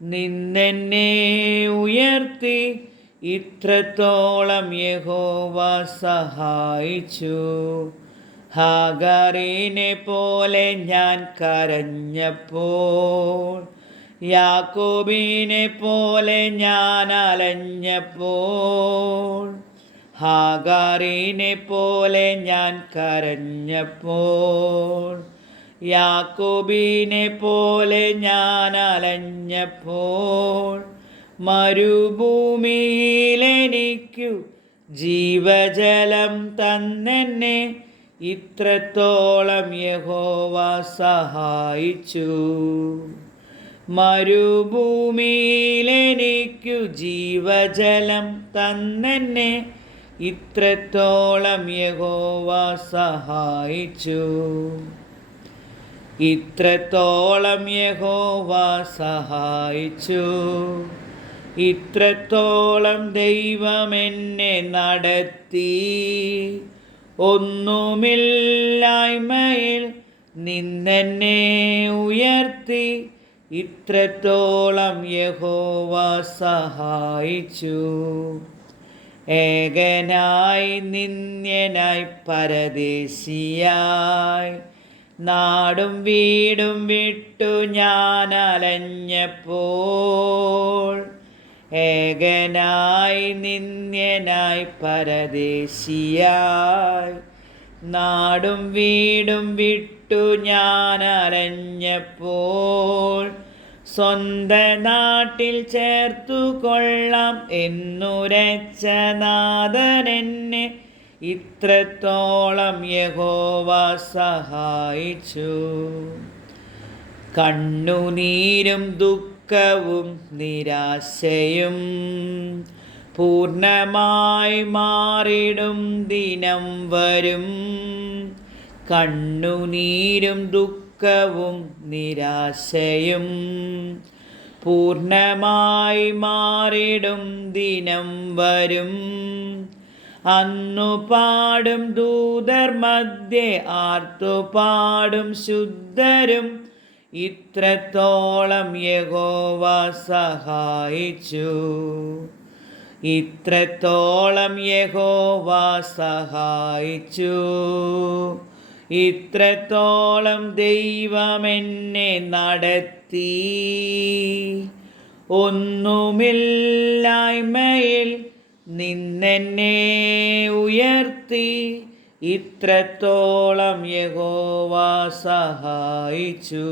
നിന്നെന്നെ ഉയർത്തി ഇത്രത്തോളം യഹോവ സഹായിച്ചു. ഹാഗറിനെ പോലെ ഞാൻ കരഞ്ഞപ്പോൾ യാക്കോബിനെ പോലെ ഞാൻ അലഞ്ഞപ്പോൾ ഹാഗാറിനെ പോലെ ഞാൻ കരഞ്ഞപ്പോൾ യാക്കോബിനെ പോലെ ഞാൻ അലഞ്ഞപ്പോൾ മരുഭൂമിയിലെനിക്കു ജീവജലം തന്നെന്നെ. ഇത്രത്തോളം യഹോവ സഹായിച്ചു. മരുഭൂമിയിലെനിക്കു ജീവജലം തന്നെന്നെ. ഇത്രത്തോളം യഹോവ സഹായിച്ചു. ഇത്രത്തോളം യഹോവ സഹായിച്ചു. ഇത്രത്തോളം ദൈവം എന്നെ നടത്തി. ഒന്നുമില്ലായ്മയിൽ നിന്നെന്നെ ഉയർത്തി. ഇത്രത്തോളം യഹോവ സഹായിച്ചു. ഏകനായി നിന്യനായി പരദേശിയായി. നാടും വീടും വിട്ടു ഞാൻ അലഞ്ഞപ്പോൾ ഏകനായി നിന്ദ്യനായി പരദേശിയായി. നാടും വീടും വിട്ടു ഞാൻ അലഞ്ഞപ്പോൾ സ്വന്ത നാട്ടിൽ ചേർത്തു കൊള്ളാം എന്നുരച്ച നാഥൻ എന്നെ ഇത്രത്തോളം യഹോവ സഹായിച്ചു. കണ്ണുനീരും ദുഃഖവും നിരാശയും പൂർണമായി മാറിടും ദിനം വരും. കണ്ണുനീരും ദുഃഖവും നിരാശയും പൂർണമായി മാറിടും ദിനം വരും. അന്നു പാടും ദൂതർ മധ്യേ ആർത്തു പാടും ശുദ്ധരും. ഇത്രത്തോളം യഹോവ സഹായിച്ചു. ഇത്രത്തോളം യഹോവ സഹായിച്ചു. ഇത്രത്തോളം ദൈവം എന്നെ നടത്തി. ഒന്നുമില്ലായ്മയിൽ നിന്നെന്നെ ഉയർത്തി ഇത്രത്തോളം യഹോവ സഹായിച്ചു.